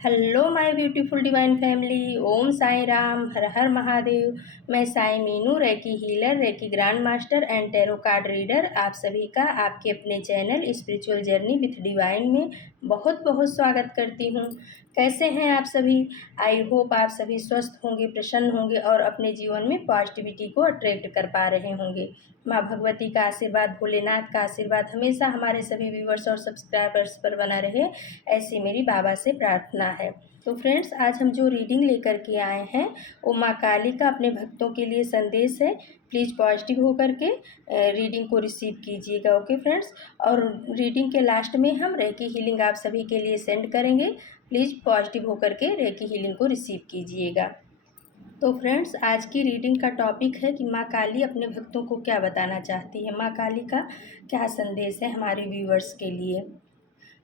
Hello my beautiful divine family. Om Sai Ram, Har Har Mahadev. मैं Sai Meenu, reiki healer, reiki grand master and tarot card reader, आप सभी का आपके अपने channel spiritual journey with divine में बहुत बहुत स्वागत करती हूँ। कैसे हैं आप सभी? आई होप आप सभी स्वस्थ होंगे, प्रसन्न होंगे और अपने जीवन में पॉजिटिविटी को अट्रैक्ट कर पा रहे होंगे। माँ भगवती का आशीर्वाद, भोलेनाथ का आशीर्वाद हमेशा हमारे सभी व्यूवर्स और सब्सक्राइबर्स पर बना रहे, ऐसी मेरी बाबा से प्रार्थना है। तो फ्रेंड्स, आज हम जो रीडिंग लेकर के आए हैं वो माँ काली का अपने भक्तों के लिए संदेश है। प्लीज़ पॉजिटिव होकर के रीडिंग को रिसीव कीजिएगा। ओके फ्रेंड्स, और रीडिंग के लास्ट में हम रेकी हीलिंग आप सभी के लिए सेंड करेंगे। प्लीज़ पॉजिटिव होकर के रेकी हीलिंग को रिसीव कीजिएगा। तो फ्रेंड्स, आज की रीडिंग का टॉपिक है कि माँ काली अपने भक्तों को क्या बताना चाहती है, माँ काली का क्या संदेश है हमारे व्यूवर्स के लिए।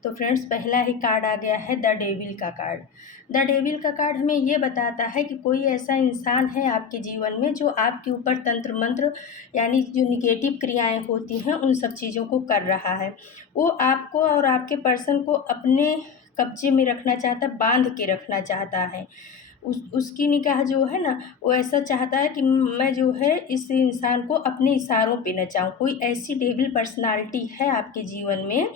तो फ्रेंड्स, पहला ही कार्ड आ गया है द डेविल का कार्ड। द डेविल का कार्ड हमें ये बताता है कि कोई ऐसा इंसान है आपके जीवन में जो आपके ऊपर तंत्र मंत्र यानी जो निगेटिव क्रियाएं होती हैं उन सब चीज़ों को कर रहा है। वो आपको और आपके पर्सन को अपने कब्जे में रखना चाहता, बांध के रखना चाहता है। उसकी निगाह जो है ना, वो ऐसा चाहता है कि मैं जो है इस इंसान को अपने इशारों पे नचाऊं। कोई ऐसी डेविल पर्सनालिटी है आपके जीवन में,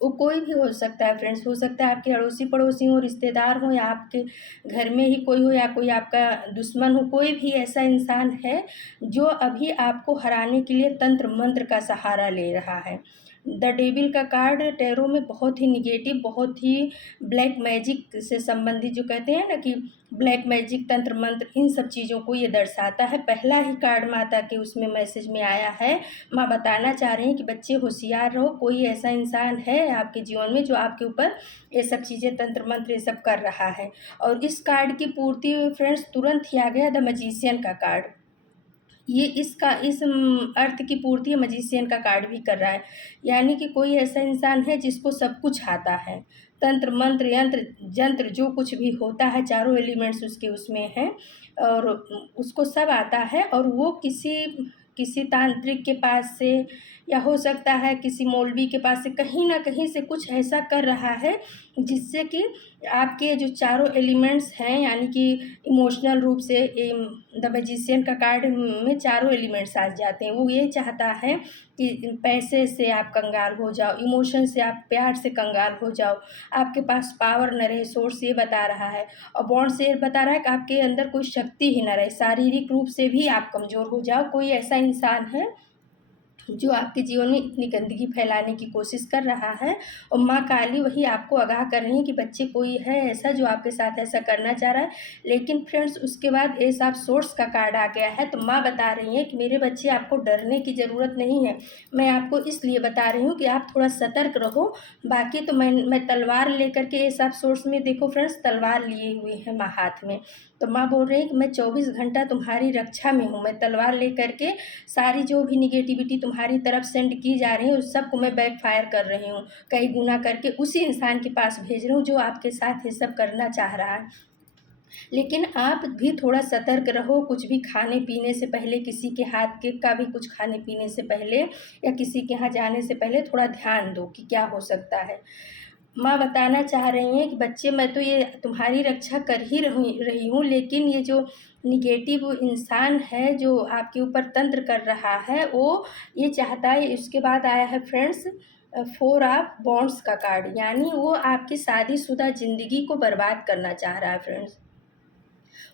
वो कोई भी हो सकता है फ्रेंड्स, हो सकता है आपके अड़ोसी पड़ोसी हो, रिश्तेदार हो, या आपके घर में ही कोई हो, या कोई आपका दुश्मन हो। कोई भी ऐसा इंसान है जो अभी आपको हराने के लिए तंत्र मंत्र का सहारा ले रहा है। द डेविल का कार्ड टैरो में बहुत ही निगेटिव, बहुत ही ब्लैक मैजिक से संबंधित, जो कहते हैं ना कि ब्लैक मैजिक, तंत्र मंत्र, इन सब चीज़ों को ये दर्शाता है। पहला ही कार्ड माता के उसमें मैसेज में आया है। माँ बताना चाह रही हैं कि बच्चे होशियार रहो, कोई ऐसा इंसान है आपके जीवन में जो आपके ऊपर ये सब चीज़ें, तंत्र मंत्र, ये सब कर रहा है। और इस कार्ड की पूर्ति फ्रेंड्स तुरंत ही आ गया द मैजिशियन का कार्ड। ये इस अर्थ की पूर्ति मैजिशियन का कार्ड भी कर रहा है, यानी कि कोई ऐसा इंसान है जिसको सब कुछ आता है। तंत्र मंत्र, यंत्र जंत्र, जो कुछ भी होता है, चारों एलिमेंट्स उसके उसमें हैं और उसको सब आता है। और वो किसी किसी तांत्रिक के पास से, या हो सकता है किसी मौलवी के पास से, कहीं ना कहीं से कुछ ऐसा कर रहा है जिससे कि आपके जो चारों एलिमेंट्स हैं, यानी कि इमोशनल रूप से द मैजिशियन का कार्ड में चारों एलिमेंट्स आ जाते हैं। वो ये चाहता है कि पैसे से आप कंगाल हो जाओ, इमोशन से आप प्यार से कंगाल हो जाओ, आपके पास पावर न रहे, सोर्स ये बता रहा है। और बॉन्ड से ये बता रहा है कि आपके अंदर कोई शक्ति ही न रहे, शारीरिक रूप से भी आप कमज़ोर हो जाओ। कोई ऐसा इंसान है जो आपके जीवन में इतनी गंदगी फैलाने की कोशिश कर रहा है। और माँ काली वही आपको आगाह कर रही है कि बच्चे, कोई है ऐसा जो आपके साथ ऐसा करना चाह रहा है। लेकिन फ्रेंड्स, उसके बाद एस ऑफ सोर्स का कार्ड आ गया है। तो माँ बता रही है कि मेरे बच्चे, आपको डरने की ज़रूरत नहीं है। मैं आपको इसलिए बता रही हूँ कि आप थोड़ा सतर्क रहो। बाकी तो मैं तलवार लेकर के, एस ऑफ सोर्स में देखो फ्रेंड्स, तलवार लिए हुए हैं माँ हाथ में। तो माँ बोल रही है कि मैं 24 घंटा तुम्हारी रक्षा में हूँ। मैं तलवार लेकर के सारी जो भी निगेटिविटी तुम्हारी तरफ सेंड की जा रही है उस सब को मैं बैकफायर कर रही हूँ, कई गुना करके उसी इंसान के पास भेज रही हूँ जो आपके साथ ये सब करना चाह रहा है। लेकिन आप भी थोड़ा सतर्क रहो। कुछ भी खाने पीने से पहले, किसी के हाथ के का भी कुछ खाने पीने से पहले, या किसी के यहाँ जाने से पहले थोड़ा ध्यान दो कि क्या हो सकता है। माँ बताना चाह रही हैं कि बच्चे, मैं तो ये तुम्हारी रक्षा कर ही रही हूँ, लेकिन ये जो निगेटिव इंसान है जो आपके ऊपर तंत्र कर रहा है, वो ये चाहता है। इसके बाद आया है फ्रेंड्स फोर ऑफ बॉन्ड्स का कार्ड, यानी वो आपकी शादीशुदा ज़िंदगी को बर्बाद करना चाह रहा है फ्रेंड्स।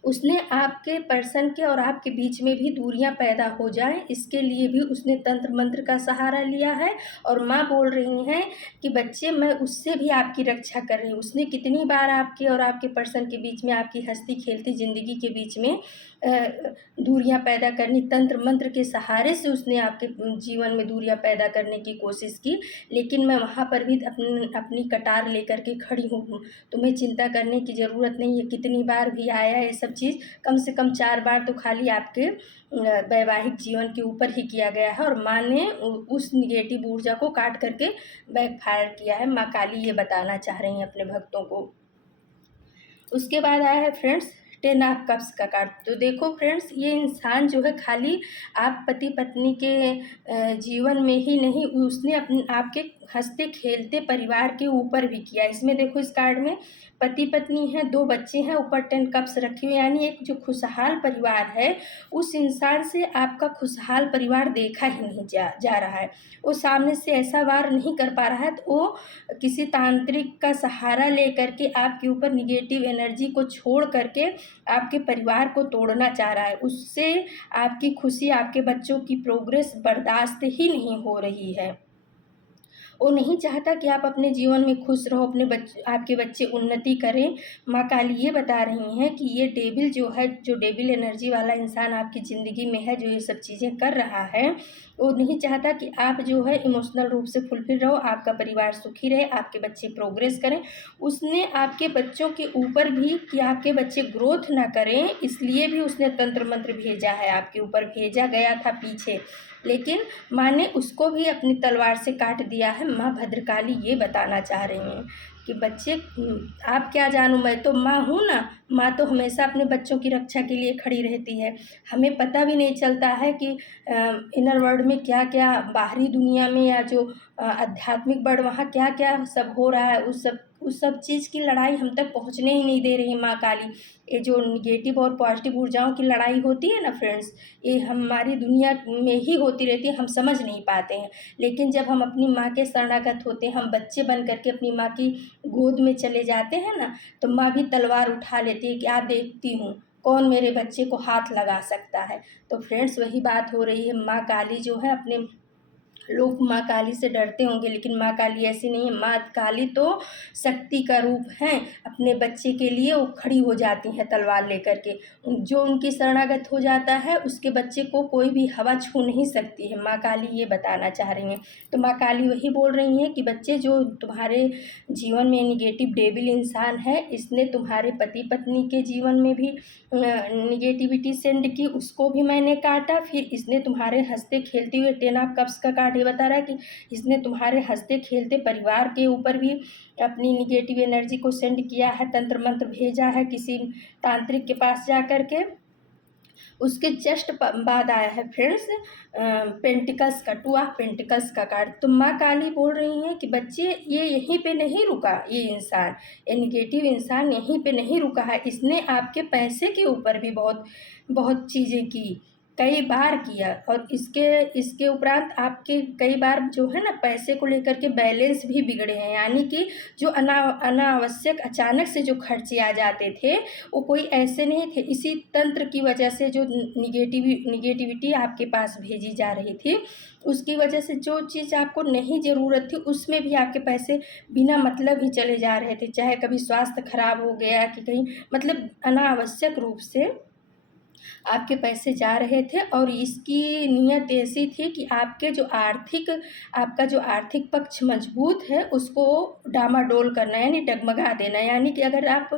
उसने आपके पर्सन के और आपके बीच में भी दूरियां पैदा हो जाएं, इसके लिए भी उसने तंत्र मंत्र का सहारा लिया है। और माँ बोल रही हैं कि बच्चे, मैं उससे भी आपकी रक्षा कर रही हूँ। उसने कितनी बार आपके और आपके पर्सन के बीच में, आपकी हंसती खेलती ज़िंदगी के बीच में दूरियां पैदा करनी, तंत्र मंत्र के सहारे से उसने आपके जीवन में दूरियां पैदा करने की कोशिश की। लेकिन मैं वहाँ पर भी अपनी कटार लेकर के खड़ी हूँ। तुम्हें चिंता करने की ज़रूरत नहीं है। कितनी बार भी आया ये सब चीज़, कम से कम 4 बार तो खाली आपके वैवाहिक जीवन के ऊपर ही किया गया है। और माँ ने उस निगेटिव ऊर्जा को काट करके बैकफायर किया है। माँ काली ये बताना चाह रही हैं अपने भक्तों को। उसके बाद आया है फ्रेंड्स 10 ऑफ कप्स का कार्ड। तो देखो फ्रेंड्स, ये इंसान जो है खाली आप पति पत्नी के जीवन में ही नहीं, उसने अपने आपके हंसते खेलते परिवार के ऊपर भी किया। इसमें देखो, इस कार्ड में पति पत्नी है, 2 बच्चे हैं, ऊपर 10 कप्स रखे हुए, यानी एक जो खुशहाल परिवार है, उस इंसान से आपका खुशहाल परिवार देखा ही नहीं जा रहा है। वो सामने से ऐसा वार नहीं कर पा रहा है, तो वो किसी तांत्रिक का सहारा लेकर के आपके ऊपर निगेटिव एनर्जी को छोड़ करके आपके परिवार को तोड़ना चाह रहा है। उससे आपकी खुशी, आपके बच्चों की प्रोग्रेस बर्दाश्त ही नहीं हो रही है। वो नहीं चाहता कि आप अपने जीवन में खुश रहो, आपके बच्चे उन्नति करें। माँ काली ये बता रही हैं कि ये डेविल जो है, जो डेविल एनर्जी वाला इंसान आपकी ज़िंदगी में है, जो ये सब चीज़ें कर रहा है, वो नहीं चाहता कि आप जो है इमोशनल रूप से फुलफिल रहो, आपका परिवार सुखी रहे, आपके बच्चे प्रोग्रेस करें। उसने आपके बच्चों के ऊपर भी कि आपके बच्चे ग्रोथ ना करें, इसलिए भी उसने तंत्र मंत्र भेजा है, आपके ऊपर भेजा गया था पीछे, लेकिन माँ ने उसको भी अपनी तलवार से काट दिया है। माँ भद्रकाली ये बताना चाह रही हैं कि बच्चे, आप क्या जानूँ, मैं तो माँ हूँ ना। माँ तो हमेशा अपने बच्चों की रक्षा के लिए खड़ी रहती है। हमें पता भी नहीं चलता है कि इनर वर्ल्ड में क्या क्या, बाहरी दुनिया में या जो आध्यात्मिक वर्ल्ड, वहाँ क्या क्या सब हो रहा है। उस सब चीज़ की लड़ाई हम तक पहुँचने ही नहीं दे रही माँ काली। ये जो निगेटिव और पॉजिटिव ऊर्जाओं की लड़ाई होती है ना फ्रेंड्स, ये हमारी दुनिया में ही होती रहती है, हम समझ नहीं पाते हैं। लेकिन जब हम अपनी माँ के शरणागत होते हैं, हम बच्चे बन करके अपनी माँ की गोद में चले जाते हैं ना, तो माँ भी तलवार उठा लेती है कि आ देखती हूँ कौन मेरे बच्चे को हाथ लगा सकता है। तो फ्रेंड्स, वही बात हो रही है। माँ काली जो है, अपने लोग माँ काली से डरते होंगे, लेकिन माँ काली ऐसी नहीं है। माँ काली तो शक्ति का रूप है। अपने बच्चे के लिए वो खड़ी हो जाती हैं तलवार लेकर के। जो उनकी शरणागत हो जाता है, उसके बच्चे को कोई भी हवा छू नहीं सकती है। माँ काली ये बताना चाह रही हैं। तो माँ काली वही बोल रही हैं कि बच्चे, जो तुम्हारे जीवन में निगेटिव डेविल इंसान है, इसने तुम्हारे पति पत्नी के जीवन में भी निगेटिविटी सेंड की, उसको भी मैंने काटा। फिर इसने तुम्हारे हंसते खेलते हुए 10 ऑफ कप्स का कार्ड ये बता रहा है कि इसने तुम्हारे हंसते खेलते परिवार के ऊपर भी अपनी निगेटिव एनर्जी को सेंड किया है, तंत्र मंत्र भेजा है किसी तांत्रिक के पास जा कर के। उसके जस्ट बाद आया है फ्रेंड्स पेंटिकल्स का, 2 ऑफ पेंटिकल्स का कार्ड। तो माँ काली बोल रही हैं कि बच्चे, ये यहीं पे नहीं रुका। ये इंसान, ये निगेटिव इंसान यहीं पे नहीं रुका है। इसने आपके पैसे के ऊपर भी बहुत बहुत चीज़ें की, कई बार किया। और इसके उपरांत आपके कई बार जो है ना, पैसे को लेकर के बैलेंस भी बिगड़े हैं। यानी कि जो अनावश्यक अचानक से जो खर्चे आ जाते थे, वो कोई ऐसे नहीं थे। इसी तंत्र की वजह से जो निगेटिविटी आपके पास भेजी जा रही थी, उसकी वजह से जो चीज़ आपको नहीं ज़रूरत थी, उसमें भी आपके पैसे बिना मतलब ही चले जा रहे थे। चाहे कभी स्वास्थ्य खराब हो गया कि कहीं, मतलब अनावश्यक रूप से आपके पैसे जा रहे थे। और इसकी नीयत ऐसी थी कि आपका जो आर्थिक पक्ष मजबूत है, उसको डामाडोल करना, यानी डगमगा देना। यानी कि अगर आप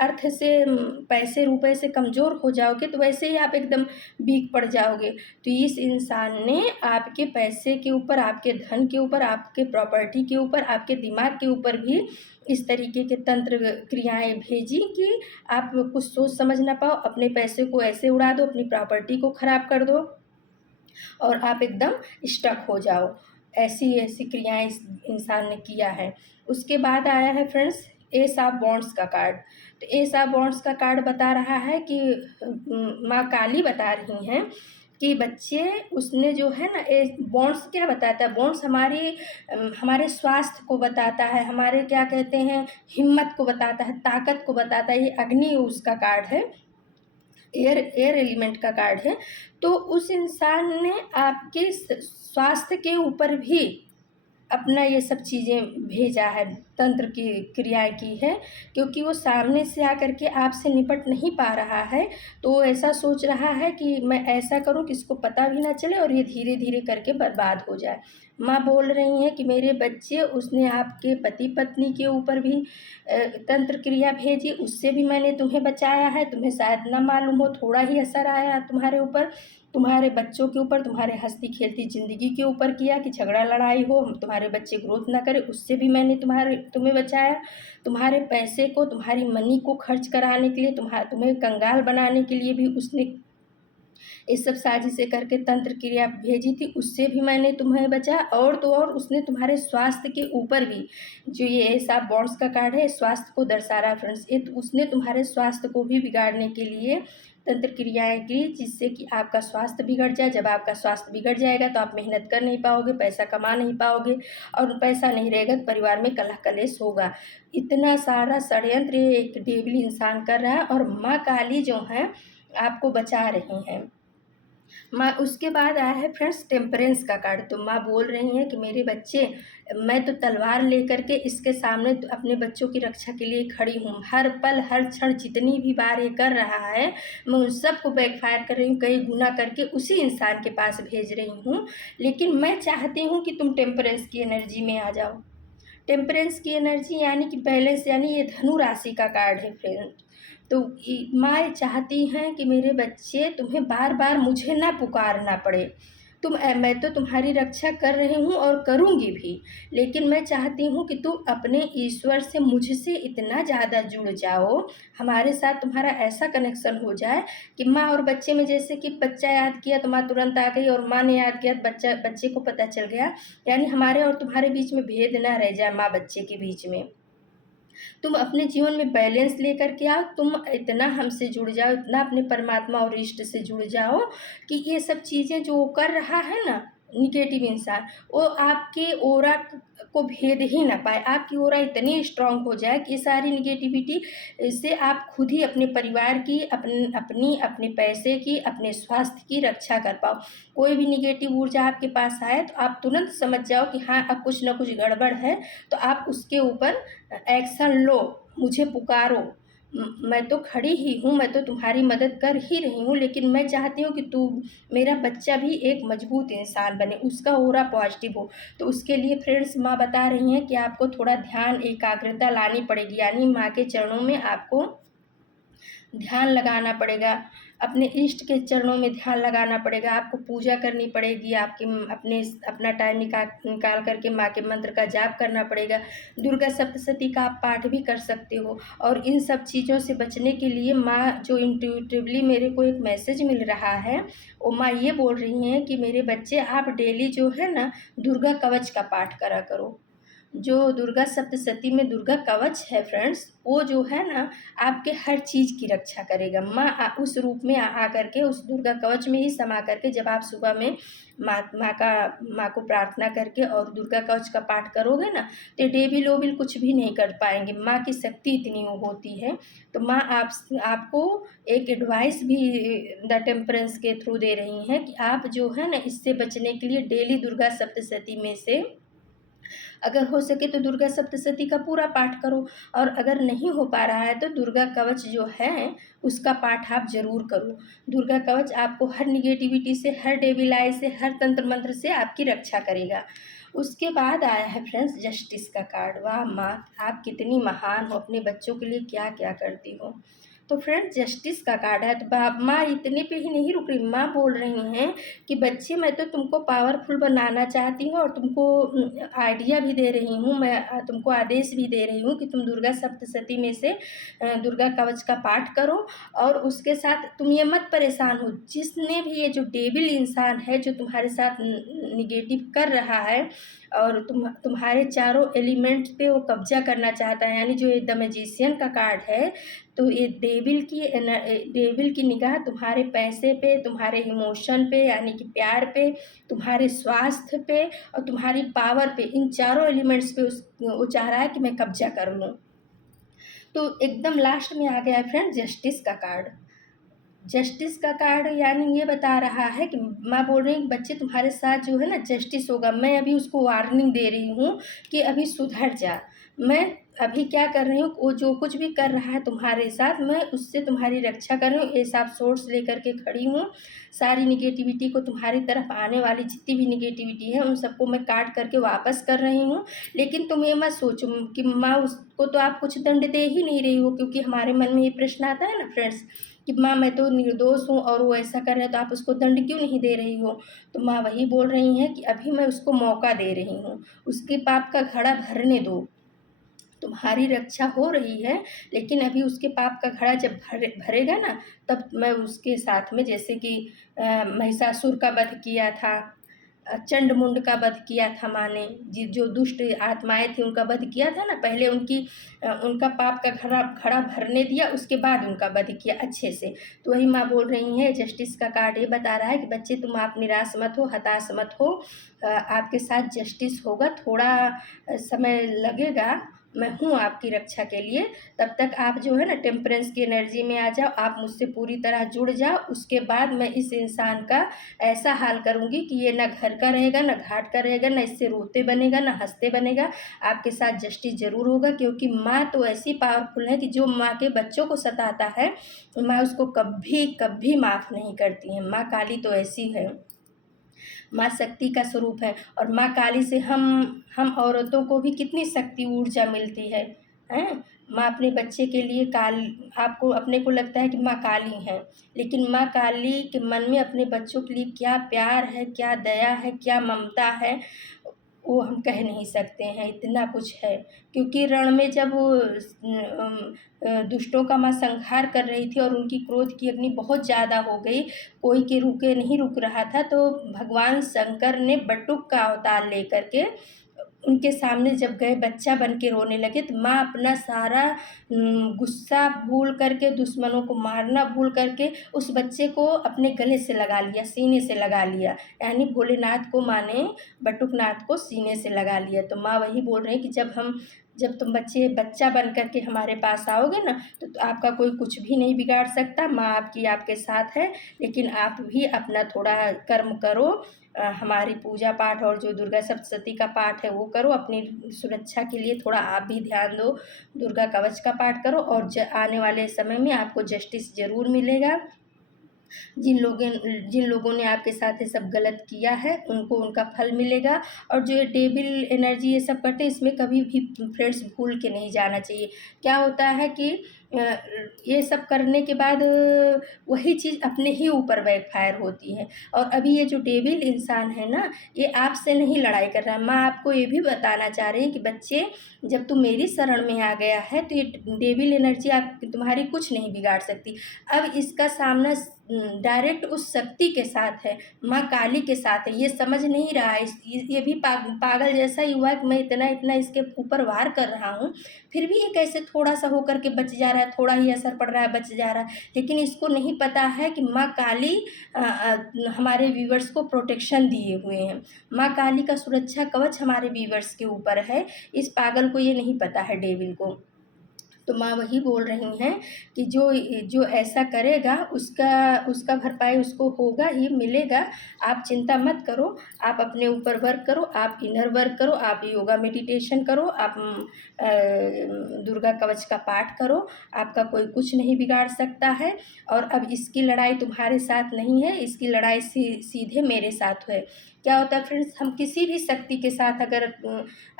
अर्थ से, पैसे रुपए से कमज़ोर हो जाओगे, तो वैसे ही आप एकदम वीक पड़ जाओगे। तो इस इंसान ने आपके पैसे के ऊपर, आपके धन के ऊपर, आपके प्रॉपर्टी के ऊपर, आपके दिमाग के ऊपर भी इस तरीके के तंत्र क्रियाएं भेजी कि आप कुछ सोच समझ ना पाओ, अपने पैसे को ऐसे उड़ा दो, अपनी प्रॉपर्टी को ख़राब कर दो और आप एकदम स्टक हो जाओ। ऐसी ऐसी क्रियाएं इस इंसान ने किया है। उसके बाद आया है फ्रेंड्स एस ऑफ वॉन्ड्स का कार्ड। तो एस ऑफ वॉन्ड्स का कार्ड बता रहा है कि माँ काली बता रही हैं कि बच्चे, उसने जो है ना, बॉन्ड्स क्या बताता है? बॉन्ड्स हमारे स्वास्थ्य को बताता है, हमारे क्या कहते हैं, हिम्मत को बताता है, ताकत को बताता है। ये अग्नि उसका कार्ड है, एयर एलिमेंट का कार्ड है। तो उस इंसान ने आपके स्वास्थ्य के ऊपर भी अपना ये सब चीज़ें भेजा है, तंत्र की क्रियाएं की है, क्योंकि वो सामने से आकर के आपसे निपट नहीं पा रहा है। तो वो ऐसा सोच रहा है कि मैं ऐसा करूं कि इसको पता भी ना चले और ये धीरे धीरे करके बर्बाद हो जाए। माँ बोल रही हैं कि मेरे बच्चे, उसने आपके पति पत्नी के ऊपर भी तंत्र क्रिया भेजी, उससे भी मैंने तुम्हें बचाया है। तुम्हें शायद ना मालूम हो, थोड़ा ही असर आया तुम्हारे ऊपर। तुम्हारे बच्चों के ऊपर, तुम्हारे हंसती खेलती ज़िंदगी के ऊपर किया कि झगड़ा लड़ाई हो, तुम्हारे बच्चे ग्रोथ ना करें, उससे भी मैंने तुम्हें बचाया। तुम्हारे पैसे को, तुम्हारी मनी को खर्च कराने के लिए, तुम्हें कंगाल बनाने के लिए भी उसने ये सब साजिशें करके तंत्र क्रिया भेजी थी, उससे भी मैंने तुम्हें बचाया। और तो और उसने तुम्हारे स्वास्थ्य के ऊपर भी, जो ये ऐसा बॉन्ड्स का कार्ड है, स्वास्थ्य को दर्शा रहा है फ्रेंड्स, ये उसने तुम्हारे स्वास्थ्य को भी बिगाड़ने के लिए तंत्र क्रियाएं की, जिससे कि आपका स्वास्थ्य बिगड़ जाए। जब आपका स्वास्थ्य बिगड़ जाएगा तो आप मेहनत कर नहीं पाओगे, पैसा कमा नहीं पाओगे, और पैसा नहीं रहेगा तो परिवार में कलह कलेश होगा। इतना सारा षड्यंत्र एक डेविल इंसान कर रहा है, और माँ काली जो है आपको बचा रही हैं। माँ, उसके बाद आया है फ्रेंड्स टेम्परेंस का कार्ड। तो माँ बोल रही हैं कि मेरे बच्चे, मैं तो तलवार लेकर के इसके सामने तो अपने बच्चों की रक्षा के लिए खड़ी हूँ। हर पल हर क्षण जितनी भी बार ये कर रहा है, मैं उन सबको बैकफायर कर रही हूँ, कई गुना करके उसी इंसान के पास भेज रही हूँ। लेकिन मैं चाहती हूँ कि तुम टेम्परेंस की एनर्जी में आ जाओ। टेम्परेंस की एनर्जी यानी कि बैलेंस, यानी ये धनु राशि का कार्ड है फ्रेंड। तो माँ चाहती हैं कि मेरे बच्चे, तुम्हें बार बार मुझे ना पुकारना पड़े। मैं तो तुम्हारी रक्षा कर रही हूँ और करूँगी भी, लेकिन मैं चाहती हूँ कि तुम अपने ईश्वर से, मुझसे इतना ज़्यादा जुड़ जाओ, हमारे साथ तुम्हारा ऐसा कनेक्शन हो जाए कि माँ और बच्चे में, जैसे कि बच्चा याद किया तो माँ तुरंत आ गई, और माँ ने याद किया तो बच्चे को पता चल गया। यानी हमारे और तुम्हारे बीच में भेद ना रह जाए, माँ बच्चे के बीच में। तुम अपने जीवन में बैलेंस लेकर के आओ, तुम इतना हमसे जुड़ जाओ, इतना अपने परमात्मा और इष्ट से जुड़ जाओ कि ये सब चीज़ें जो वो कर रहा है ना निगेटिव इंसान, वो आपके ओरा को भेद ही ना पाए। आपकी ओरा इतनी स्ट्रांग हो जाए कि सारी निगेटिविटी से आप खुद ही अपने परिवार की, अपने पैसे की, अपने स्वास्थ्य की रक्षा कर पाओ। कोई भी निगेटिव ऊर्जा आपके पास आए तो आप तुरंत समझ जाओ कि हाँ, अब कुछ ना कुछ गड़बड़ है, तो आप उसके ऊपर एक्शन लो, मुझे पुकारो। मैं तो खड़ी ही हूँ, मैं तो तुम्हारी मदद कर ही रही हूँ, लेकिन मैं चाहती हूँ कि तू, मेरा बच्चा भी एक मजबूत इंसान बने, उसका ऑरा पॉजिटिव हो। तो उसके लिए फ्रेंड्स माँ बता रही हैं कि आपको थोड़ा ध्यान एकाग्रता लानी पड़ेगी, यानी माँ के चरणों में आपको ध्यान लगाना पड़ेगा, अपने इष्ट के चरणों में ध्यान लगाना पड़ेगा, आपको पूजा करनी पड़ेगी, अपना टाइम निकाल करके माँ के मंत्र का जाप करना पड़ेगा। दुर्गा सप्तशती का आप पाठ भी कर सकते हो। और इन सब चीज़ों से बचने के लिए माँ, जो इंट्यूटिवली मेरे को एक मैसेज मिल रहा है, वो माँ ये बोल रही हैं कि मेरे बच्चे, आप डेली जो है ना दुर्गा कवच का पाठ करा करो। जो दुर्गा सप्तशती में दुर्गा कवच है फ्रेंड्स, वो जो है ना आपके हर चीज़ की रक्षा करेगा। माँ उस रूप में आ करके, उस दुर्गा कवच में ही समा करके, जब आप सुबह में माँ को प्रार्थना करके और दुर्गा कवच का पाठ करोगे ना, तो डेविल ओविल कुछ भी नहीं कर पाएंगे। माँ की शक्ति इतनी होती है। तो माँ आपको एक एडवाइस भी द टेम्परेंस के थ्रू दे रही हैं कि आप जो है ना, इससे बचने के लिए डेली दुर्गा सप्तशती में से अगर हो सके तो दुर्गा सप्तशती का पूरा पाठ करो, और अगर नहीं हो पा रहा है तो दुर्गा कवच जो है उसका पाठ आप जरूर करो। दुर्गा कवच आपको हर निगेटिविटी से, हर डेविल आई से, हर तंत्र मंत्र से आपकी रक्षा करेगा। उसके बाद आया है फ्रेंड्स जस्टिस का कार्ड। वाह माँ, आप कितनी महान हो, अपने बच्चों के लिए क्या क्या करती हो। तो फ्रेंड्स जस्टिस का कार्ड है। तो माँ इतने पे ही नहीं रुक रही, माँ बोल रही हैं कि बच्चे, मैं तो तुमको पावरफुल बनाना चाहती हूँ, और तुमको आइडिया भी दे रही हूँ, मैं तुमको आदेश भी दे रही हूँ कि तुम दुर्गा सप्तशती में से दुर्गा कवच का पाठ करो। और उसके साथ तुम ये मत परेशान हो, जिसने भी ये जो डेविल इंसान है जो तुम्हारे साथ निगेटिव कर रहा है और तुम्हारे चारों एलिमेंट्स पे वो कब्जा करना चाहता है, यानी जो ये द मैजिशियन का कार्ड है, तो ये डेविल की निगाह तुम्हारे पैसे पे, तुम्हारे इमोशन पे यानी कि प्यार पे, तुम्हारे स्वास्थ्य पे और तुम्हारी पावर पे, इन चारों एलिमेंट्स पे वो चाह रहा है कि मैं कब्जा कर लूँ। तो एकदम लास्ट में आ गया है फ्रेंड जस्टिस का कार्ड। जस्टिस का कार्ड यानी ये बता रहा है कि माँ बोल रही है कि बच्चे, तुम्हारे साथ जो है ना जस्टिस होगा। मैं अभी उसको वार्निंग दे रही हूँ कि अभी सुधर जा। मैं अभी क्या कर रही हूँ, वो जो कुछ भी कर रहा है तुम्हारे साथ, मैं उससे तुम्हारी रक्षा कर रही हूँ। ये सब सोर्स लेकर के खड़ी हूँ। सारी निगेटिविटी को, तुम्हारी तरफ आने वाली जितनी भी निगेटिविटी है, उन सबको मैं काट करके वापस कर रही हूँ। लेकिन तुम ये मत सोचो कि माँ उसको तो आप कुछ दंड दे ही नहीं रही हो, क्योंकि हमारे मन में ये प्रश्न आता है ना फ्रेंड्स कि माँ मैं तो निर्दोष हूँ और वो ऐसा कर रहा है, तो आप उसको दंड क्यों नहीं दे रही हो। तो माँ वही बोल रही हैं कि अभी मैं उसको मौका दे रही हूँ, उसके पाप का घड़ा भरने दो। तुम्हारी रक्षा हो रही है, लेकिन अभी उसके पाप का घड़ा जब भरेगा ना, तब मैं उसके साथ में, जैसे कि महिषासुर का वध किया था, चंड मुंड का वध किया था माँ ने, जो दुष्ट आत्माएं थी उनका वध किया था ना, पहले उनका पाप का घड़ा घड़ा भरने दिया, उसके बाद उनका वध किया अच्छे से। तो वही माँ बोल रही है, जस्टिस का कार्ड ये बता रहा है कि बच्चे तुम आप निराश मत हो, हताश मत हो, आपके साथ जस्टिस होगा। थोड़ा समय लगेगा, मैं हूँ आपकी रक्षा के लिए। तब तक आप जो है ना टेम्परेंस की एनर्जी में आ जाओ, आप मुझसे पूरी तरह जुड़ जाओ। उसके बाद मैं इस इंसान का ऐसा हाल करूँगी कि ये ना घर का रहेगा, ना घाट का रहेगा, ना इससे रोते बनेगा, ना हंसते बनेगा। आपके साथ जस्टिस जरूर होगा, क्योंकि माँ तो ऐसी पावरफुल है कि जो माँ के बच्चों को सताता है, माँ उसको कभी कभी माफ़ नहीं करती है। माँ काली तो ऐसी है, माँ शक्ति का स्वरूप है। और माँ काली से हम औरतों को भी कितनी शक्ति ऊर्जा मिलती है, हैं। माँ अपने बच्चे के लिए आपको अपने को लगता है कि माँ काली है, लेकिन माँ काली के मन में अपने बच्चों के लिए क्या प्यार है, क्या दया है, क्या ममता है, वो हम कह नहीं सकते हैं। इतना कुछ है, क्योंकि रण में जब दुष्टों का माँ संहार कर रही थी और उनकी क्रोध की अग्नि बहुत ज़्यादा हो गई, कोई के रुक रहा था, तो भगवान शंकर ने बटुक का अवतार लेकर के उनके सामने जब गए, बच्चा बन के रोने लगे, तो माँ अपना सारा गुस्सा भूल करके, दुश्मनों को मारना भूल करके, उस बच्चे को अपने गले से लगा लिया, सीने से लगा लिया। यानी भोलेनाथ को माँ ने बटुकनाथ को सीने से लगा लिया। तो माँ वही बोल रहे हैं कि जब तुम बच्चा बन करके हमारे पास आओगे ना, तो आपका कोई कुछ भी नहीं बिगाड़ सकता। माँ आपकी आपके साथ है, लेकिन आप भी अपना थोड़ा कर्म करो, हमारी पूजा पाठ और जो दुर्गा सप्तशती का पाठ है वो करो। अपनी सुरक्षा के लिए थोड़ा आप भी ध्यान दो, दुर्गा कवच का पाठ करो, और आने वाले समय में आपको जस्टिस ज़रूर मिलेगा। जिन लोगों ने आपके साथ ये सब गलत किया है, उनको उनका फल मिलेगा। और जो ये डेविल एनर्जी ये सब करते हैं, इसमें कभी भी फ्रेंड्स भूल के नहीं जाना चाहिए। क्या होता है कि ये सब करने के बाद वही चीज़ अपने ही ऊपर बैकफायर होती है। और अभी ये जो डेविल इंसान है ना, ये आपसे नहीं लड़ाई कर रहा है। माँ आपको ये भी बताना चाह रही है कि बच्चे, जब तुम मेरी शरण में आ गया है, तो ये डेविल एनर्जी आप तुम्हारी कुछ नहीं बिगाड़ सकती। अब इसका सामना डायरेक्ट उस शक्ति के साथ है, माँ काली के साथ है। ये समझ नहीं रहा है, ये भी पागल जैसा ही हुआ कि मैं इतना इतना इसके ऊपर वार कर रहा हूँ, फिर भी ये कैसे थोड़ा सा होकर के बच जा रहा है, थोड़ा ही असर पड़ रहा है, बच जा रहा है। लेकिन इसको नहीं पता है कि माँ काली हमारे व्यूवर्स को प्रोटेक्शन दिए हुए हैं। माँ काली का सुरक्षा कवच हमारे व्यूवर्स के ऊपर है। इस पागल को ये नहीं पता है, डेविल को। तो माँ वही बोल रही हैं कि जो जो ऐसा करेगा, उसका उसका भरपाई उसको होगा ही, मिलेगा। आप चिंता मत करो, आप अपने ऊपर वर्क करो, आप इनर वर्क करो, आप योगा मेडिटेशन करो, आप दुर्गा कवच का पाठ करो। आपका कोई कुछ नहीं बिगाड़ सकता है। और अब इसकी लड़ाई तुम्हारे साथ नहीं है, इसकी लड़ाई सीधे मेरे साथ है। क्या होता है फ्रेंड्स, हम किसी भी शक्ति के साथ अगर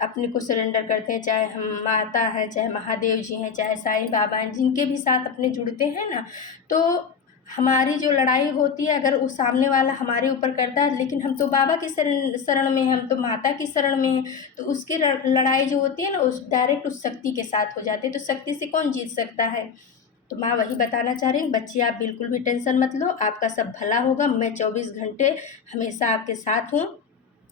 अपने को सरेंडर करते हैं, चाहे हम माता है, चाहे महादेव जी हैं, चाहे साईं बाबा हैं, जिनके भी साथ अपने जुड़ते हैं ना, तो हमारी जो लड़ाई होती है, अगर वो सामने वाला हमारे ऊपर करता है, लेकिन हम तो बाबा की शरण में हैं, हम तो माता की शरण में हैं, तो उसकी लड़ाई जो होती है ना, उस डायरेक्ट उस शक्ति के साथ हो जाती है। तो शक्ति से कौन जीत सकता है। तो माँ वही बताना चाह रही हूँ, बच्चे आप बिल्कुल भी टेंशन मत लो, आपका सब भला होगा। मैं 24 घंटे हमेशा आपके साथ हूँ,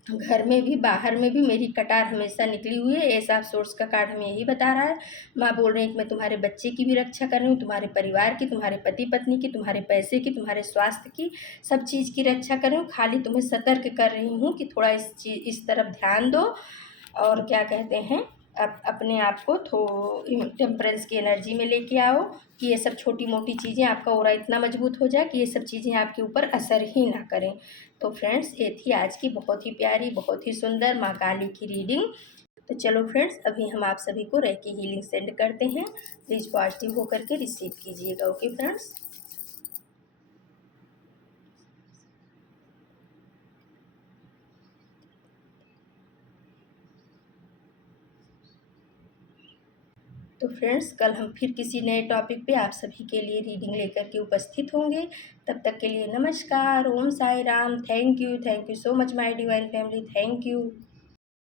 घर में भी बाहर में भी मेरी कटार हमेशा निकली हुई है। ऐसा सोर्स का कार्ड हमें यही बता रहा है। माँ बोल रही है कि मैं तुम्हारे बच्चे की भी रक्षा कर रही हूँ, तुम्हारे परिवार की, तुम्हारे पति पत्नी की, तुम्हारे पैसे की, तुम्हारे स्वास्थ्य की, सब चीज़ की रक्षा कर रही हूँ। खाली तुम्हें सतर्क कर रही हूँ कि थोड़ा इस तरफ ध्यान दो। और क्या कहते हैं, अपने आप को टेम्परेंस की एनर्जी में लेके आओ, कि ये सब छोटी मोटी चीज़ें, आपका ऑरा इतना मजबूत हो जाए कि ये सब चीज़ें आपके ऊपर असर ही ना करें। तो फ्रेंड्स, ये थी आज की बहुत ही प्यारी, बहुत ही सुंदर माँ काली की रीडिंग। तो चलो फ्रेंड्स, अभी हम आप सभी को रेकी हीलिंग सेंड करते हैं। प्लीज़ पॉजिटिव होकर के रिसीव कीजिएगा। Okay friends. तो फ्रेंड्स, कल हम फिर किसी नए टॉपिक पे आप सभी के लिए रीडिंग लेकर के उपस्थित होंगे। तब तक के लिए नमस्कार। Om Sai Ram. Thank you so much my divine family. Thank you.